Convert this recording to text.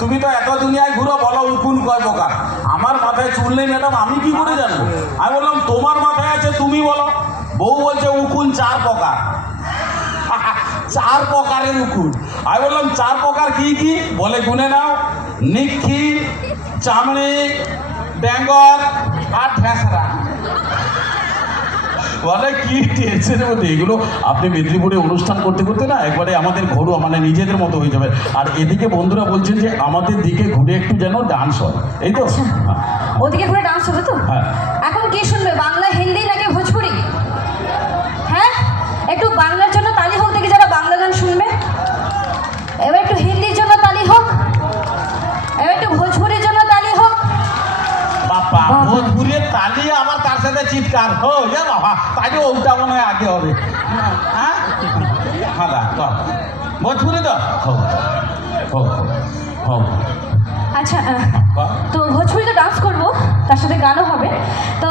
তুমি তো এত দুনিয়ায় ঘুরো, বলো উকুন কয় প্রকার। আমার মাথায় চুল নেই ম্যাডাম, আমি কি করে জানবো? আমি বললাম তোমার মাথায় আছে, তুমি বলো। বউ বলছে উকুন 4 প্রকার। 4 প্রকারের উকুন। আমি বললাম 4 প্রকার কি কি? বলে গুনে নাও, নিক্ষি, চামড়ি, ড্যাঙ্গর আর ঠেসরা। বলে কি টেনশনের মধ্যে এগুলো? আপনি মেদিনীপুরে অনুষ্ঠান করতে করতে না একবারে আমাদের ঘরোয়া মানে নিজেদের মতো হয়ে যাবে। আর এদিকে বন্ধুরা বলছেন যে আমাদের দিকে ঘুরে একটু যেন ডান্স হয়, এই তো? ওদিকে ঘুরে ডান্স হবে তো? হ্যাঁ। এখন কি শুনবে, বাংলা, হিন্দি নাকি ভোজপুরি? হ্যাঁ, একটু বাংলার জন্য তালি হোক দেখি যারা বাংলা গান শুনবে। এবার একটু হিন্দির জন্য তালি হোক, এবার একটু ভোজপুরির জন্য তালি হোক। বাবা, ভোজপুরের তালি আবার তার সাথে চিৎকার হো যা বাবা, তাই ওটা মনে হয় আগে হবে। হ্যাঁ হ্যাঁ দা তো ভোজপুরি তো হোক হোক হোক। আচ্ছা, তো ভোজপুরিতে ডান্স করবো, তার সাথে গানও হবে। তো